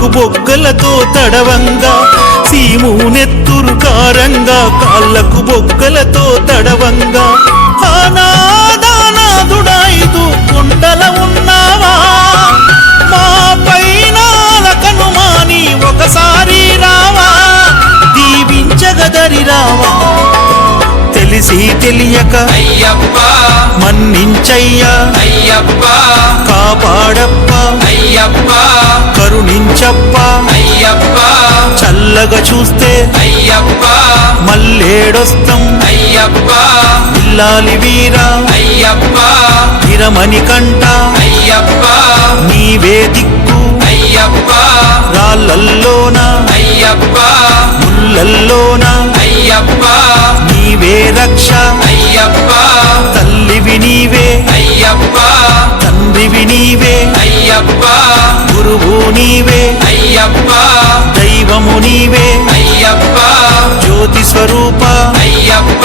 కాళ్ళకు బొగ్గలతో తడవంగా సీమునెత్తురు కారంగా కాళ్ళకు బొగ్గలతో తడవంగా అనాథనాథుడాయిదు కొండల ఉన్నావా మా పైన కనుమాని ఒకసారి రావా దీవించగదరి రావా తెలిసి తెలియక అయ్యప్ప మన్నించయ్యా అయ్యప్ప కాపాడప్ప అయ్యప్ప కరుణించప్ప అయ్యప్ప చల్లగా చూస్తే అయ్యప్ప మల్లేడొస్తం అయ్యప్ప ఇల్లాలి వీరా అయ్యప్ప ఇరమణి కంట అయ్యప్ప నీవే దిక్కు అయ్యప్ప రాళ్ళల్లోన అయ్యప్ప ముళ్ళల్లోన అయ్యప్ప నీవే రక్ష అయ్యప్ప తల్లివి నీవే అయ్యప్ప తండ్రివి నీవే అయ్యప్ప గురువు నీవే అయ్యప్ప దైవము నీవే అయ్యప్ప జ్యోతి స్వరూప అయ్యప్ప